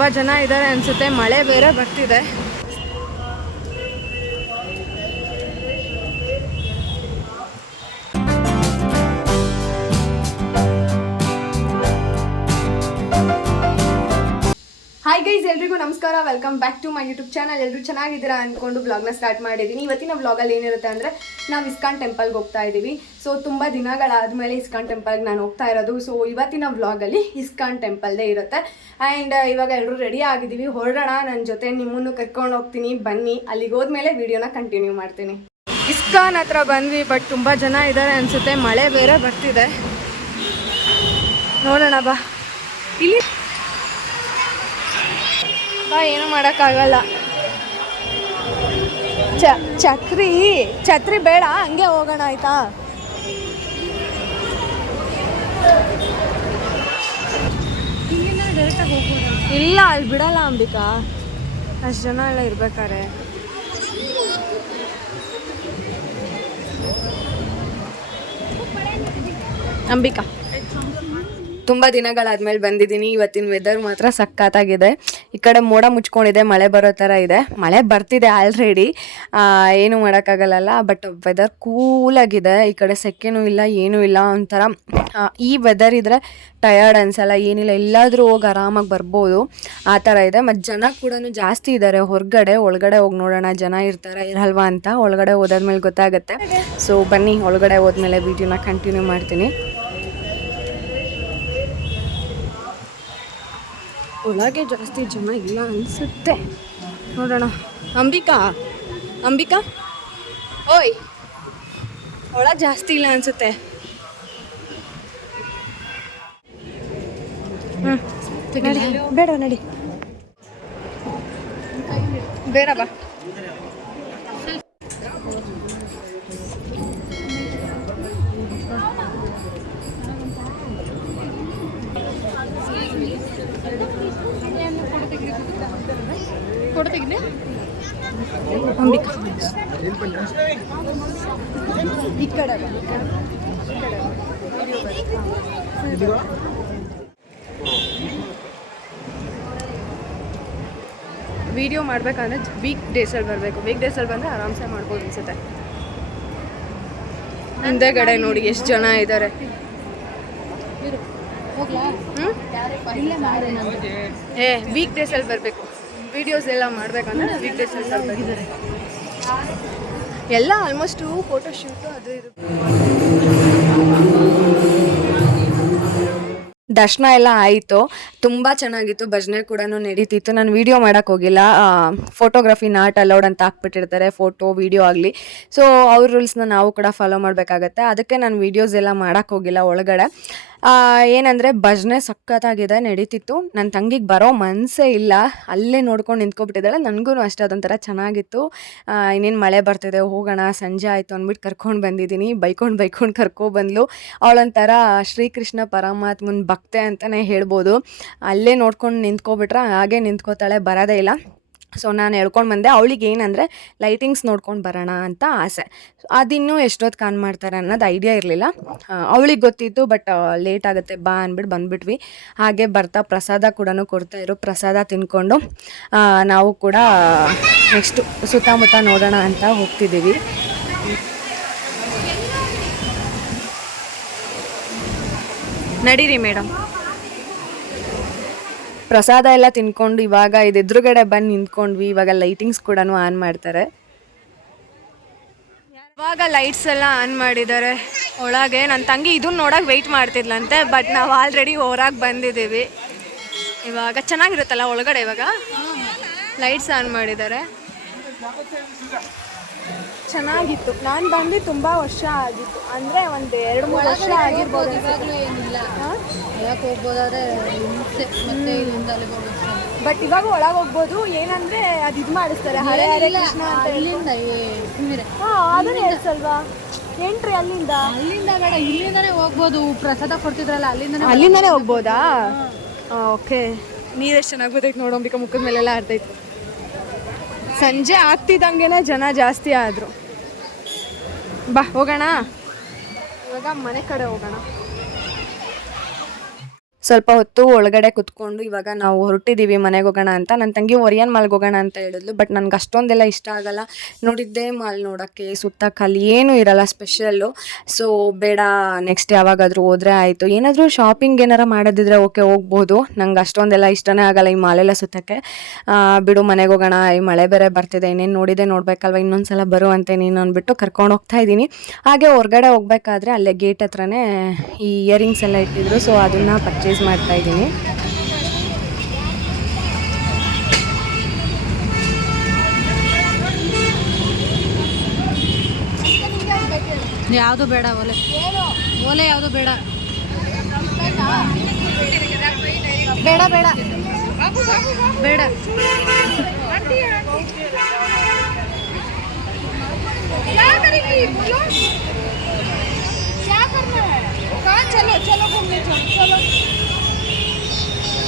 ತುಂಬ ಜನ ಇದ್ದಾರೆ ಅನಿಸುತ್ತೆ. ಮಳೆ ಬೇರೆ ಬರ್ತಿದೆ. ಗೈಸ್ ಎಲ್ರಿಗೂ ನಮಸ್ಕಾರ. Welcome back to my YouTube channel ಎಲ್ಲರೂ ಚೆನ್ನಾಗಿದ್ದೀರಾ ಅಂದ್ಕೊಂಡು ಬ್ಲಾಗ್ನ ಸ್ಟಾರ್ಟ್ ಮಾಡಿದ್ದೀನಿ ಇವತ್ತಿನ ಬ್ಲಾಗಲ್ಲಿ ಏನಿರುತ್ತೆ ಅಂದರೆ ನಾವು ಇಸ್ಕಾನ್ ಟೆಂಪಲ್ಗೆ ಹೋಗ್ತಾ ಇದ್ದೀವಿ. ಸೊ ತುಂಬ ದಿನಗಳಾದಮೇಲೆ ಇಸ್ಕಾನ್ ಟೆಂಪಲ್ಗೆ ನಾನು ಹೋಗ್ತಾ ಇರೋದು. ಸೊ ಇವತ್ತಿನ ವ್ಲಾಗಲ್ಲಿ ಇಸ್ಕಾನ್ ಟೆಂಪಲ್ದೇ ಇರುತ್ತೆ. ಆ್ಯಂಡ್ ಇವಾಗ ಎಲ್ಲರೂ ರೆಡಿ ಆಗಿದ್ದೀವಿ. ಹೊರಡೋಣ. ನನ್ನ ಜೊತೆ ನಿಮ್ಮನ್ನು ಕರ್ಕೊಂಡು ಹೋಗ್ತೀನಿ. ಬನ್ನಿ. ಅಲ್ಲಿಗೆ ಹೋದ್ಮೇಲೆ ವಿಡಿಯೋನ ಕಂಟಿನ್ಯೂ ಮಾಡ್ತೀನಿ. ಇಸ್ಕಾನ್ ಹತ್ರ ಬಂದ್ವಿ ಬಟ್ ತುಂಬ ಜನ ಇದ್ದಾರೆ ಅನಿಸುತ್ತೆ. ಮಳೆ ಬೇರೆ ಬರ್ತಿದೆ. ನೋಡೋಣ ಬಾ. ಇಲ್ಲಿ ಏನು ಮಾಡೋಕ್ಕಾಗಲ್ಲ. ಚ, ಛತ್ರಿ ಛತ್ರಿ ಬೇಡ, ಹಂಗೆ ಹೋಗೋಣ, ಆಯ್ತಾ? ಇಲ್ಲ, ಅಲ್ಲಿ ಬಿಡಲ್ಲ ಅಂಬಿಕಾ. ಅಷ್ಟು ಜನ ಎಲ್ಲ ಇರ್ಬೇಕಾರೆ. ಅಂಬಿಕಾ. ತುಂಬ ದಿನಗಳಾದ್ಮೇಲೆ ಬಂದಿದ್ದೀನಿ. ಇವತ್ತಿನ ವೆದರ್ ಮಾತ್ರ ಸಖತ್ತಾಗಿದೆ. ಈ ಕಡೆ ಮೋಡ ಮುಚ್ಕೊಂಡಿದೆ, ಮಳೆ ಬರೋ ಥರ ಇದೆ. ಮಳೆ ಬರ್ತಿದೆ ಆಲ್ರೆಡಿ ಏನು ಮಾಡೋಕ್ಕಾಗಲ್ಲ ಬಟ್ ವೆದರ್ ಕೂಲಾಗಿದೆ ಈ ಕಡೆ ಸೆಕೆನೂ ಇಲ್ಲ, ಏನೂ ಇಲ್ಲ ಒಂಥರ ಈ ವೆದರ್ ಇದ್ದರೆ ಟಯರ್ಡ್ ಅನ್ಸಲ್ಲ, ಏನಿಲ್ಲ. ಎಲ್ಲಾದರೂ ಹೋಗಿ ಆರಾಮಾಗಿ ಬರ್ಬೋದು. ಆ ಥರ ಇದೆ. ಮತ್ತು ಜನ ಕೂಡ ಜಾಸ್ತಿ ಇದ್ದಾರೆ ಹೊರಗಡೆ, ಒಳಗಡೆ ಹೋಗಿ ನೋಡೋಣ. ಜನ ಇರ್ತಾರೆ, ಇರಲ್ವಾ ಅಂತ. ಒಳಗಡೆ ಹೋದಾದ್ಮೇಲೆ ಗೊತ್ತಾಗುತ್ತೆ. ಸೊ ಬನ್ನಿ, ಒಳಗಡೆ ಹೋದ್ಮೇಲೆ ವಿಡಿಯೋನ ಕಂಟಿನ್ಯೂ ಮಾಡ್ತೀನಿ. ಒಳಗೆ ಜಾಸ್ತಿ ಜನ ಇಲ್ಲ ಅನಿಸುತ್ತೆ. ನೋಡೋಣ. ಅಂಬಿಕಾ? ಅಂಬಿಕಾ? ಓಯ್! ಒಳಗೆ ಜಾಸ್ತಿ ಇಲ್ಲ ಅನಿಸುತ್ತೆ. ಹ್ಞೂ ನಡಿ. ಬೇಡ ನಡಿ. ಬೇಡ ಬಾ. ವಿಡಿಯೋ ಮಾಡ್ಬೇಕಂದ್ರೆ ವೀಕ್ ಡೇಸಲ್ಲಿ ಬರಬೇಕು. ವೀಕ್ ಡೇಸಲ್ಲಿ ಬಂದರೆ ಆರಾಮ್ಸೆ ಮಾಡ್ಬೋದು ಅನ್ಸುತ್ತೆ. ಹಿಂದೆಗಡೆ ನೋಡಿ, ಎಷ್ಟು ಜನ ಇದ್ದಾರೆ ಏ ವೀಕ್ ಡೇಸಲ್ಲಿ ಬರಬೇಕು. ವಿಡಿಯೋಸ್ ಎಲ್ಲ ಮಾಡ್ಬೇಕಂದ್ರೆ ವೀಕ್ ಡೇಸ್ ಅಲ್ಲಿ ಬರಬೇಕು. ಎಲ್ಲ ಆಲ್ಮೋಸ್ಟು ಫೋಟೋ ಶೂಟು ಅದು ಇದು. ದರ್ಶನ ಎಲ್ಲ ಆಯಿತು. ತುಂಬ ಚೆನ್ನಾಗಿತ್ತು. ಭಜನೆ ಕೂಡ ನಡೀತಿತ್ತು. ನಾನು ವೀಡಿಯೋ ಹೋಗಿಲ್ಲ. ಫೋಟೋಗ್ರಫಿ ನಾಟ್ ಅಲೌಡ್ ಅಂತ ಹಾಕ್ಬಿಟ್ಟಿರ್ತಾರೆ. ಫೋಟೋ ವೀಡಿಯೋ ಆಗಲಿ. ಸೊ ಅವ್ರ ರೂಲ್ಸ್ನ ನಾವು ಕೂಡ ಫಾಲೋ ಮಾಡಬೇಕಾಗತ್ತೆ. ಅದಕ್ಕೆ ನಾನು ವೀಡಿಯೋಸ್ ಎಲ್ಲ ಹೋಗಿಲ್ಲ ಒಳಗಡೆ. ಏನಂದರೆ ಭಜನೆ ಸಖತ್ತಾಗಿದೆ, ನಡೀತಿತ್ತು. ನನ್ನ ತಂಗಿಗೆ ಬರೋ ಮನಸ್ಸೇ ಇಲ್ಲ. ಅಲ್ಲೇ ನೋಡ್ಕೊಂಡು ನಿಂತ್ಕೊಬಿಟ್ಟಿದ್ದಾಳೆ. ನನಗೂ ಅಷ್ಟೇ ಅದೊಂಥರ ಚೆನ್ನಾಗಿತ್ತು. ಇನ್ನೇನು ಮಳೆ ಬರ್ತಿದೆ, ಹೋಗೋಣ, ಸಂಜೆ ಆಯಿತು ಅಂದ್ಬಿಟ್ಟು ಕರ್ಕೊಂಡು ಬಂದಿದ್ದೀನಿ. ಬೈಕೊಂಡು ಬೈಕೊಂಡು ಕರ್ಕೊಬಂದ್ಲು ಅವಳೊಂಥರ ಶ್ರೀಕೃಷ್ಣ ಪರಮಾತ್ಮನ ಭಕ್ತೆ ಅಂತಲೇ ಹೇಳ್ಬೋದು. ಅಲ್ಲೇ ನೋಡ್ಕೊಂಡು ನಿಂತ್ಕೊಬಿಟ್ರೆ ಹಾಗೆ ನಿಂತ್ಕೋತಾಳೆ, ಬರೋದೇ ಇಲ್ಲ. ಸೊ ನಾನು ಹೇಳ್ಕೊಂಡು ಬಂದೆ, ಅವಳಿಗೆ ಏನಂದರೆ ಲೈಟಿಂಗ್ಸ್ ನೋಡ್ಕೊಂಡು ಬರೋಣ ಅಂತ ಆಸೆ. ಅದಿನ್ನೂ ಎಷ್ಟೊತ್ತು ಕಾನ್ ಮಾಡ್ತಾರೆ ಅನ್ನೋದು ಐಡಿಯಾ ಇರಲಿಲ್ಲ. ಅವಳಿಗೆ ಗೊತ್ತಿತ್ತು ಬಟ್ ಲೇಟ್ ಆಗುತ್ತೆ, ಬಾ ಅಂದ್ಬಿಟ್ಟು ಬಂದ್ಬಿಟ್ವಿ. ಹಾಗೆ ಬರ್ತಾ ಪ್ರಸಾದ ಕೂಡ ಕೊಡ್ತಾಯಿದ್ರು ಪ್ರಸಾದ ತಿನ್ಕೊಂಡು. ನಾವು ಕೂಡ ನೆಕ್ಸ್ಟು ಸುತ್ತಮುತ್ತ ನೋಡೋಣ ಅಂತ ಹೋಗ್ತಿದ್ದೀವಿ. ನಡೀರಿ ಮೇಡಮ್. ಪ್ರಸಾದ ಎಲ್ಲ ತಿನ್ಕೊಂಡು ಇವಾಗ ಇದು ಎದುರುಗಡೆ ಬಂದು ನಿಂತ್ಕೊಂಡ್ವಿ ಇವಾಗ ಲೈಟಿಂಗ್ಸ್ ಕೂಡ ಆನ್ ಮಾಡ್ತಾರೆ. ಇವಾಗ ಲೈಟ್ಸ್ ಎಲ್ಲ ಆನ್ ಮಾಡಿದ್ದಾರೆ? ಒಳಗೆ ನನ್ನ ತಂಗಿ ಇದನ್ನ ನೋಡಕ್ಕೆ ವೆಯ್ಟ್ ಮಾಡ್ತಿದ್ಲಂತೆ ಬಟ್ ನಾವು ಆಲ್ರೆಡಿ ಹೊರಗೆ ಬಂದಿದ್ದೀವಿ. ಇವಾಗ ಚೆನ್ನಾಗಿರುತ್ತಲ್ಲ ಒಳಗಡೆ ಇವಾಗ? ಲೈಟ್ಸ್ ಆನ್ ಮಾಡಿದ್ದಾರೆ. ಚೆನ್ನಾಗಿತ್ತು. ನಾನು ಬಂದು ತುಂಬ ವರ್ಷ ಆಗಿತ್ತು. ಅಂದರೆ ಒಂದು ಎರಡು ಮೂರು ವರ್ಷ ಆಗಿರ್ಬೋದು. ಇವಾಗಲೂ ಏನಿಲ್ಲ. ಒಳಗೆ ಹೋಗ್ಬೋದಾದ್ರೆ ಮುಂಚೆ ಮತ್ತೆ ಇಲ್ಲಿಂದ ಅಲ್ಲಿಗೆ ಹೋಗ್ಬೇಕು ಬಟ್ ಇವಾಗ ಒಳಗೆ ಹೋಗ್ಬೋದು ಏನಂದ್ರೆ ಅದು ಇದು ಮಾಡಿಸ್ತಾರೆ. ಹಳೆ ಹರೇ ಕೃಷ್ಣ ಅಂತ ಹೇಳಿ ಹಾಂ ಅದನ್ನ ಹೇಳ್ಸಲ್ವಾ ಎಂಟ್ರಿ ಅಲ್ಲಿಂದ? ಅಲ್ಲಿಂದ ಬೇಡ ಇಲ್ಲಿಂದಾನೇ ಹೋಗ್ಬೋದು. ಪ್ರಸಾದ ಕೊಡ್ತಿದ್ರಲ್ಲ ಅಲ್ಲಿಂದನೇ ಅಲ್ಲಿಂದಾನೇ ಹೋಗ್ಬೋದಾ? ಓಕೆ. ನೀರೆಷ್ಟು ಚೆನ್ನಾಗಿ ಗೊತ್ತೈತೆ ನೋಡೋಂಬಿಕ ಮುಖದ ಮೇಲೆಲ್ಲ ಆಡ್ತೈತೆ. ಸಂಜೆ ಆಗ್ತಿದ್ದಂಗೆನೆ ಜನ ಜಾಸ್ತಿ ಆದರು. ಬಾ ಹೋಗೋಣ. ಇವಾಗ ಮನೆ ಕಡೆ ಹೋಗೋಣ. ಸ್ವಲ್ಪ ಹೊತ್ತು ಒಳಗಡೆ ಕುತ್ಕೊಂಡು ಇವಾಗ ನಾವು ಹೊರಟಿದ್ದೀವಿ ಮನೆಗೆ ಹೋಗೋಣ ಅಂತ. ನನ್ನ ತಂಗಿ ಒರಿಯನ್ ಮಾಲ್ಗೆ ಹೋಗೋಣ ಅಂತ ಹೇಳಿದ್ಲು ಬಟ್ ನನಗೆ ಅಷ್ಟೊಂದೆಲ್ಲ ಇಷ್ಟ ಆಗಲ್ಲ. ನೋಡಿದ್ದೇ ಮಾಲ್ ನೋಡೋಕ್ಕೆ, ಸುತ್ತ ಖಾಲಿ ಏನೂ ಇರಲ್ಲ ಸ್ಪೆಷಲ್ಲು ಸೊ ಬೇಡ ನೆಕ್ಸ್ಟ್ ಯಾವಾಗಾದರೂ ಹೋದರೆ ಆಯಿತು. ಏನಾದರೂ ಶಾಪಿಂಗ್ ಏನಾರ ಮಾಡೋದಿದ್ರೆ ಓಕೆ ಹೋಗ್ಬೋದು. ನಂಗೆ ಅಷ್ಟೊಂದೆಲ್ಲ ಇಷ್ಟನೇ ಆಗಲ್ಲ ಈ ಮಾಲೆಲ್ಲ ಸುತ್ತಕ್ಕೆ. ಬಿಡು, ಮನೆಗೆ ಹೋಗೋಣ. ಈ ಮಳೆ ಬೇರೆ ಬರ್ತಿದೆ, ಇನ್ನೇನು ನೋಡಿದೆ ನೋಡಬೇಕಲ್ವ ಇನ್ನೊಂದು ಸಲ ಬರುವಂತೆ ನೀನು ಅಂದ್ಬಿಟ್ಟು ಕರ್ಕೊಂಡು ಹೋಗ್ತಾ ಇದ್ದೀನಿ. ಹಾಗೆ ಹೊರಗಡೆ ಹೋಗ್ಬೇಕಾದ್ರೆ ಅಲ್ಲೇ ಗೇಟ್ ಹತ್ರನೇ ಈ ಇಯರಿಂಗ್ಸ್ ಎಲ್ಲ ಇಟ್ಟಿದ್ರು ಸೊ ಅದನ್ನು ಪರ್ಚೇಸ್ ಮಾಡ್ತಾ ಇದ್ದೀನಿ ಯಾವುದು ಬೇಡ ಓಲೆ ಓಲೆ ಯಾವುದು ಬೇಡ ಬೇಡ ಬೇಡ ಬೇಡ क्या करेंगी बोलो क्या करना है कहाँ चलो चलो घूमने चलो चलो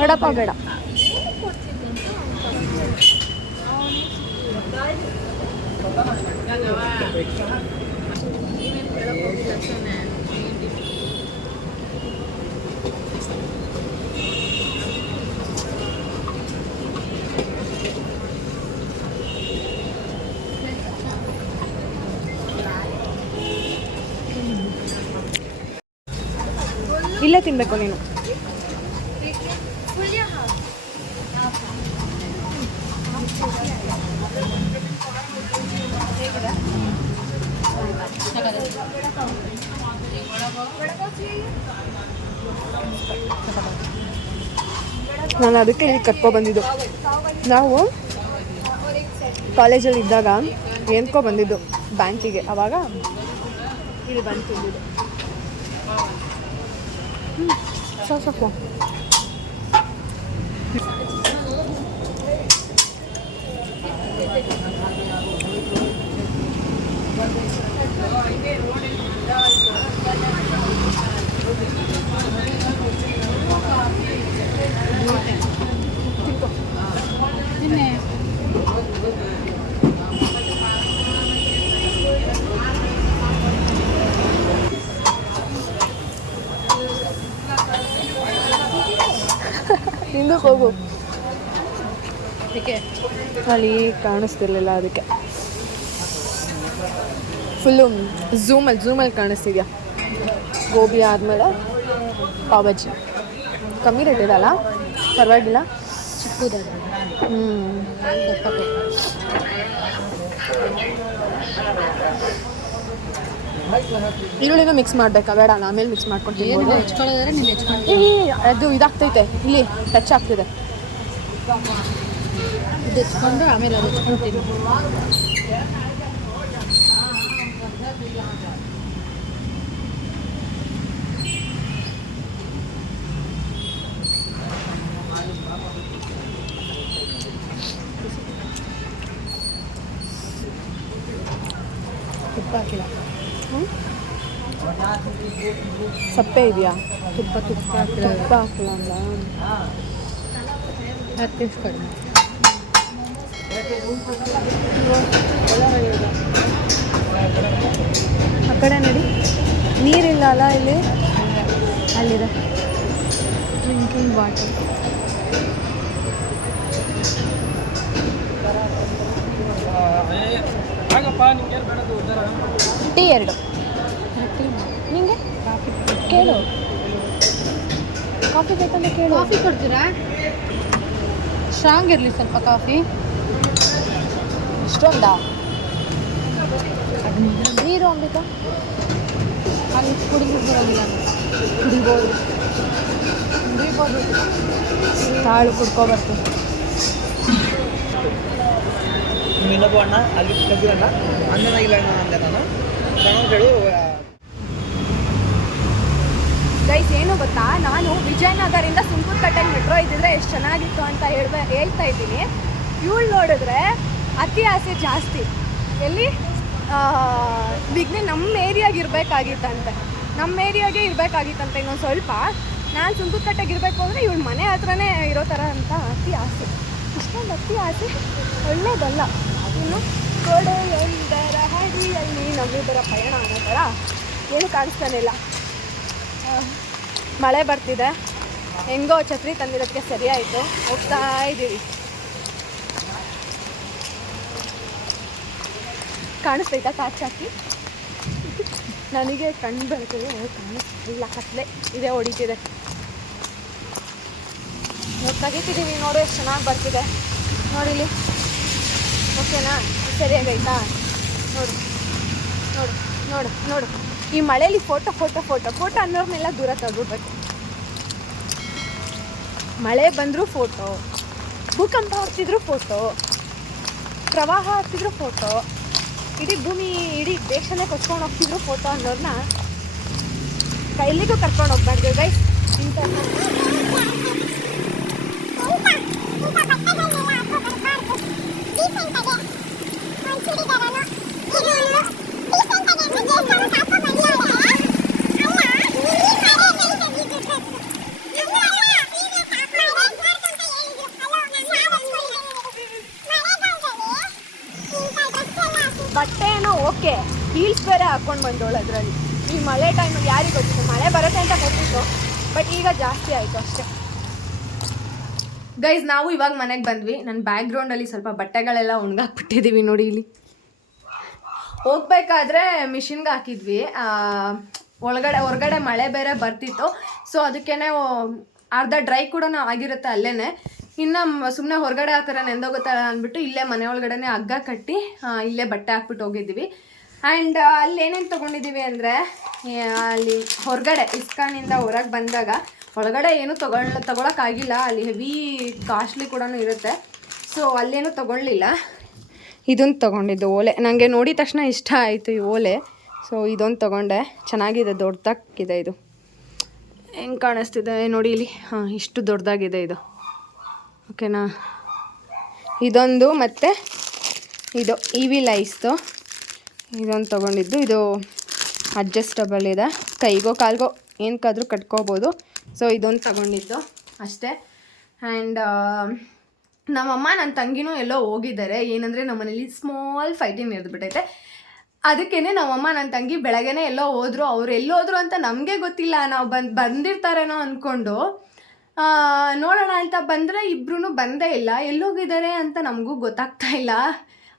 ವಡಪಾವ್ ಬೇಡ. ಇಲ್ಲೇ ತಿನ್ಬೇಕು ನೀನು. ನಾನು ಅದಕ್ಕೆ ಇಲ್ಲಿ ಕಟ್ಕೊ ಬಂದಿದ್ದು. ನಾವು ಕಾಲೇಜಲ್ಲಿ ಇದ್ದಾಗ ಏನ್ಕೊ ಬಂದಿದ್ದು ಬ್ಯಾಂಕಿಗೆ. ಅವಾಗ ಇಲ್ಲಿ ಬಂದು ತಿಂದಿದ್ದು. ಸಾಕು ತಿಂದು ಹೋಗು. ಅಲ್ಲಿ ಕಾಣಿಸ್ತಿರ್ಲಿಲ್ಲ ಅದಕ್ಕೆ. ಫುಲ್ಲು ಝೂಮಲ್ಲಿ ಝೂಮಲ್ಲಿ ಕಾಣಿಸ್ತಿದ್ಯಾ? ಗೋಬಿ ಆದಮೇಲೆ ಪಾವ್ ಬಜ್ಜಿ ಕಮ್ಮಿ ರೇಟ್ ಇದಲ್ಲ? ಪರವಾಗಿಲ್ಲ? ಚಿಕ್ಕದ ಹ್ಞೂ. ಈರುಳ್ಳಿನೂ ಮಿಕ್ಸ್ ಮಾಡಬೇಕಾ? ಬೇಡ ನಾನು ಆಮೇಲೆ ಮಿಕ್ಸ್ ಮಾಡ್ಕೊಂಡು ಅದು ಇದಾಗ್ತೈತೆ. ಇಲ್ಲಿ ಟಚ್ ಆಗ್ತಿದೆ. ಆಮೇಲೆ ಅದು ಹೆಚ್ಕೊಂಡು ತಿನ್ನು ತುಪ್ಪ ಹಾಕಿಲ್ಲ ಸಪ್ಪೆ ಇದೆಯಾ? ತುಪ್ಪ ತುಪ್ಪ ತುಪ್ಪ ಹಾಕಿಲ್ಲ ಅಂದ ಹತ್ತು ನಿಮಿಷ ಕಡಿಮೆ. ಆ ಕಡೆ ನಡಿ. ನೀರಿಲ್ಲ ಅಲ್ಲ ಇಲ್ಲಿ? ಅಲ್ಲಿದೆ. ಡ್ರಿಂಕಿಂಗ್ ವಾಟರ್ ಟೀ ಎರಡು. ಕೇಳು. ಕಾಫಿ ಬೇಕಂದ್ರೆ ಕೇಳು. ಕಾಫಿ ಕೊಡ್ತೀರಾ? ಸ್ಟ್ರಾಂಗ್ ಇರಲಿ ಸ್ವಲ್ಪ ಕಾಫಿ. ಇಷ್ಟೊಂದಾ? ನೀರು ಅಂಬಿಕಾ? ಅಲ್ಲಿ ಕುಡಿದ್ಬಿಟ್ಟು ಬರೋದಿಲ್ಲ ಕುಡಿಬೋದು. ಕುಡಿಬೋದು. ತಾಳು ಕುಡ್ಕೊಬರ್ತೀನಿ ಇನ್ನೊಬ್ಬ ಅಣ್ಣ ಅಲ್ಲಿ ಅಣ್ಣ ಅಣ್ಣನ ಇಲ್ಲ ಅಣ್ಣ ಅಂದೆ ನಾನು. ಕಣ್ಣು ಹೇಳಿ ಗೈಸ್ ಏನು ಗೊತ್ತಾ? ನಾನು ವಿಜಯನಗರಿಂದ ಸುಂಕುತ್ಕಟ್ಟೆಗೆ ಮೆಟ್ರೋ ಇದ್ದಿದ್ರೆ ಎಷ್ಟು ಚೆನ್ನಾಗಿತ್ತು ಅಂತ ಹೇಳ್ಬ ಹೇಳ್ತಾ ಇದ್ದೀನಿ. ಇವಳು ನೋಡಿದ್ರೆ ಅತಿ ಆಸೆ ಜಾಸ್ತಿ. ಎಲ್ಲಿ? ವಿಘ್ನೆ ನಮ್ಮ ಏರಿಯಾಗೆ ಇರಬೇಕಾಗಿತ್ತಂತೆ. ನಮ್ಮ ಏರಿಯಾಗೆ ಇರಬೇಕಾಗಿತ್ತಂತೆ ಇನ್ನೊಂದು ಸ್ವಲ್ಪ. ನಾನು ಸುಂಕುತ್ಕಟ್ಟೆಗೆ ಇರಬೇಕು ಅಂದರೆ ಇವಳು ಮನೆ ಹತ್ರನೇ ಇರೋ ಥರ ಅಂತ ಅತಿ ಆಸೆ. ಇಷ್ಟೊಂದು ಅತಿ ಆಸೆ? ಒಳ್ಳೇದಲ್ಲ. ಇನ್ನು ಕೊಡೆಯೊಂದರ ಹಡಿಯಲ್ಲಿ ನಮ್ಮಿಬ್ಬರ ಪಯಣ ಅನ್ನೋ ಥರ ಏನು ಕಾಣಿಸ್ತಾನೆ ಇಲ್ಲ. ಆ, ಮಳೆ ಬರ್ತಿದೆ. ಹೆಂಗೋ ಛತ್ರಿ ತಂದಿರೋದಕ್ಕೆ ಸರಿಯಾಯಿತು. ಹೋಗ್ತಾ ಇದ್ದೀವಿ ಕಾಣಿಸ್ತೈತಾ ಟಾರ್ಚ್ ಹಾಕಿ ನನಗೆ ಕಣ್ಣು ಬರ್ತದೆ ಕಾಣಿಸ್ತಿಲ್ಲ. ಕತ್ಲೆ ಇದೆ, ಹೊಡಿತಿದೆ. ಇವಾಗ ನೋಡು, ಎಷ್ಟು ಚೆನ್ನಾಗಿ ಬರ್ತಿದೆ. ನೋಡಿಲಿ ಓಕೆನಾ? ಸರಿಯಾಗೈತಾ ನೋಡು. ನೋಡು ನೋಡು ನೋಡು. ಈ ಮಳೇಲಿ ಫೋಟೋ ಫೋಟೋ ಫೋಟೋ ಫೋಟೋ ಅನ್ನೋರ್ನೆಲ್ಲ ದೂರ ತಗೋಬೇಕು ಮಳೆ ಬಂದರೂ ಫೋಟೋ ಭೂಕಂಪ ಹತ್ತಿದ್ರು ಫೋಟೋ ಪ್ರವಾಹ ಹತ್ತಿದ್ರು ಫೋಟೋ ಇಡೀ ಭೂಮಿ, ಇಡೀ ದೇಶನೇ ಕೊಚ್ಕೊಂಡು ಹೋಗ್ತಿದ್ರು ಫೋಟೋ ಅನ್ನೋರ್ನ ಕೈಲಿಗೂ ಕರ್ಕೊಂಡು ಹೋಗ್ಬಾರ್ದು ಗೈಸ್ ಇಂಥವ್ರನ್ನ ಬಟ್ಟೆ ಏನೋ ಓಕೆ ಹೀಲ್ಸ್ ಬೇರೆ ಹಾಕೊಂಡು ಬಂದೋಳು ಅದರಲ್ಲಿ ಈ ಮಳೆ ಟೈಮಲ್ಲಿ ಯಾರಿಗೆ ಗೊತ್ತಿತ್ತು ಮಳೆ ಬರುತ್ತೆ ಅಂತ ಗೊತ್ತಿತ್ತು ಬಟ್ ಈಗ ಜಾಸ್ತಿ ಆಯಿತು ಅಷ್ಟೇ ಗೈಸ್ ನಾವು ಇವಾಗ ಮನೆಗೆ ಬಂದ್ವಿ. ನನ್ನ ಬ್ಯಾಕ್ಗ್ರೌಂಡಲ್ಲಿ ಸ್ವಲ್ಪ ಬಟ್ಟೆಗಳೆಲ್ಲ ಒಣಗಾಕ್ಬಿಟ್ಟಿದ್ದೀವಿ ನೋಡಿ ಇಲ್ಲಿ. ಹೋಗ್ಬೇಕಾದ್ರೆ ಮಿಷಿನ್ಗೆ ಹಾಕಿದ್ವಿ. ಒಳಗಡೆ, ಹೊರಗಡೆ ಮಳೆ ಬೇರೆ ಬರ್ತಿತ್ತು. ಸೊ ಅದಕ್ಕೇನೆ ಅರ್ಧ ಡ್ರೈ ಕೂಡ ಆಗಿರುತ್ತೆ ಅಲ್ಲೇ ಇನ್ನು ಸುಮ್ಮನೆ ಹೊರಗಡೆ ಥರ ನೆಂದೋಗುತ್ತಲ್ಲ ಅಂದ್ಬಿಟ್ಟು ಇಲ್ಲೇ ಮನೆ ಒಳಗಡೆನೆ ಹಗ್ಗ ಕಟ್ಟಿ ಇಲ್ಲೇ ಬಟ್ಟೆ ಹಾಕ್ಬಿಟ್ಟು ಹೋಗಿದ್ವಿ. ಆ್ಯಂಡ್ ಅಲ್ಲಿ ಏನೇನು ತೊಗೊಂಡಿದ್ದೀವಿ ಅಂದರೆ ಅಲ್ಲಿ ಹೊರಗಡೆ ಇಸ್ಕಾನಿಂದ ಹೊರಗೆ ಬಂದಾಗ ಒಳಗಡೆ ಏನು ತಗೊಳ್ ತಗೊಳಕ್ಕಾಗಿಲ್ಲ. ಅಲ್ಲಿ ಹೆವಿ ಕಾಸ್ಟ್ಲಿ ಕೂಡ ಇರುತ್ತೆ. ಸೊ ಅಲ್ಲೇನು ತಗೊಳ್ಳಿಲ್ಲ. ಇದೊಂದು ತೊಗೊಂಡಿದ್ದು ಓಲೆ. ನನಗೆ ನೋಡಿದ ತಕ್ಷಣ ಇಷ್ಟ ಆಯಿತು ಈ ಓಲೆ. ಸೊ ಇದೊಂದು ತೊಗೊಂಡೆ. ಚೆನ್ನಾಗಿದೆ, ದೊಡ್ಡದಾಗಿದೆ ಇದು. ಹೆಂಗೆ ಕಾಣಿಸ್ತಿದೆ ನೋಡಿ ಇಲ್ಲಿ. ಹಾಂ, ಇಷ್ಟು ದೊಡ್ಡದಾಗಿದೆ ಇದು. ಓಕೆನಾ? ಇದೊಂದು ಮತ್ತು ಇದು ಇ ವಿ ಲೈಸ್ದು ಇದೊಂದು ತೊಗೊಂಡಿದ್ದು. ಇದು ಅಡ್ಜಸ್ಟಬಲ್ ಇದೆ. ಕೈಗೋ, ಕಾಲ್ಗೋ ಏನಕ್ಕಾದ್ರೂ ಕಟ್ಕೋಬೋದು. ಸೊ ಇದೊಂದು ತಗೊಂಡಿದ್ದು ಅಷ್ಟೇ. ಆ್ಯಂಡ್ ನಮ್ಮಮ್ಮ ನನ್ನ ತಂಗಿನೂ ಎಲ್ಲೋ ಹೋಗಿದ್ದಾರೆ. ಏನಂದರೆ ನಮ್ಮನೇಲಿ ಸ್ಮಾಲ್ ಫೈಟಿಂಗ್ ನಡೆದ್ಬಿಟ್ಟೈತೆ ಅದಕ್ಕೇನೆ ನಮ್ಮಮ್ಮ ನನ್ನ ತಂಗಿ ಬೆಳಗ್ಗೆನೆ ಎಲ್ಲೋ ಹೋದ್ರು. ಅವ್ರು ಎಲ್ಲೋದ್ರು ಅಂತ ನಮಗೆ ಗೊತ್ತಿಲ್ಲ. ನಾವು ಬಂದು, ಬಂದಿರ್ತಾರೇನೋ ಅಂದ್ಕೊಂಡು ನೋಡೋಣ ಅಂತ ಬಂದರೆ ಇಬ್ಬರೂ ಬಂದೇ ಇಲ್ಲ. ಎಲ್ಲೋಗಿದ್ದಾರೆ ಅಂತ ನಮಗೂ ಗೊತ್ತಾಗ್ತಾ ಇಲ್ಲ.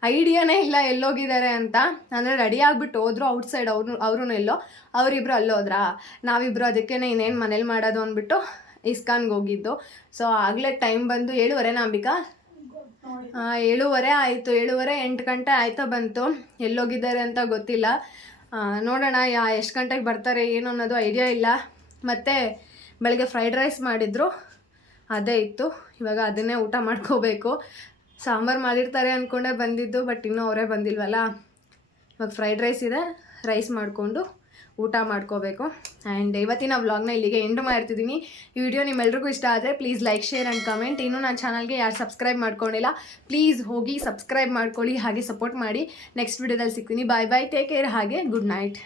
ಐಡಿಯಾನೇ ಇಲ್ಲ ಎಲ್ಲೋಗಿದ್ದಾರೆ ಅಂತ. ಅಂದರೆ ರೆಡಿ ಆಗಿಬಿಟ್ಟು ಹೋದ್ರು ಔಟ್ ಸೈಡ್ ಅವ್ರು ಅವರು ಎಲ್ಲೋ. ಅವರಿಬ್ರು ಅಲ್ಲೋದ್ರಾ? ನಾವಿಬ್ರು ಅದಕ್ಕೆ ಇನ್ನೇನು ಮನೇಲಿ ಮಾಡೋದು ಅಂದ್ಬಿಟ್ಟು ಇಸ್ಕಾನ್ಗೆ ಹೋಗಿದ್ದು. ಸೊ ಆಗಲೇ ಟೈಮ್ ಬಂದು ಏಳುವರೆ ನಾಂಬಿಕಾ? ಏಳುವರೆ ಆಯಿತು. ಏಳುವರೆ ಎಂಟು ಗಂಟೆ ಆಯ್ತಾ ಬಂತು. ಎಲ್ಲೋಗಿದ್ದಾರೆ ಅಂತ ಗೊತ್ತಿಲ್ಲ. ನೋಡೋಣ, ಯಾ, ಎಷ್ಟು ಗಂಟೆಗೆ ಬರ್ತಾರೆ ಏನು ಅನ್ನೋದು ಐಡಿಯಾ ಇಲ್ಲ. ಮತ್ತು ಬೆಳಗ್ಗೆ ಫ್ರೈಡ್ ರೈಸ್ ಮಾಡಿದ್ರು. ಅದೇ ಇತ್ತು. ಇವಾಗ ಅದನ್ನೇ ಊಟ ಮಾಡ್ಕೋಬೇಕು. ಸಾಂಬಾರು ಮಾಡಿರ್ತಾರೆ ಅಂದ್ಕೊಂಡೆ ಬಂದಿದ್ದು ಬಟ್ ಇನ್ನೂ ಅವರೇ ಬಂದಿಲ್ವಲ್ಲ? ಇವಾಗ ಫ್ರೈಡ್ ರೈಸ್ ಇದೆ ರೈಸ್ ಮಾಡಿಕೊಂಡು ಊಟ ಮಾಡ್ಕೋಬೇಕು. ಆ್ಯಂಡ್ ಇವತ್ತಿನ ವ್ಲಾಗ್ನ ಇಲ್ಲಿಗೆ ಎಂಡ್ ಮಾಡ್ತಿದ್ದೀನಿ. ಈ ವಿಡಿಯೋ ನಿಮ್ಮೆಲ್ರಿಗೂ ಇಷ್ಟ ಆದರೆ please like share and comment ಇನ್ನೂ ನನ್ನ ಚಾನಲ್ಗೆ ಯಾರು ಸಬ್ಸ್ಕ್ರೈಬ್ ಮಾಡ್ಕೊಂಡಿಲ್ಲ ಪ್ಲೀಸ್ ಹೋಗಿ ಸಬ್ಸ್ಕ್ರೈಬ್ ಮಾಡ್ಕೊಳ್ಳಿ, ಹಾಗೆ ಸಪೋರ್ಟ್ ಮಾಡಿ. ನೆಕ್ಸ್ಟ್ ವಿಡಿಯೋದಲ್ಲಿ ಸಿಗ್ತೀನಿ. ಬಾಯ್ ಬಾಯ್ ಟೇಕ್ ಕೇರ್ ಹಾಗೆ ಗುಡ್ ನೈಟ್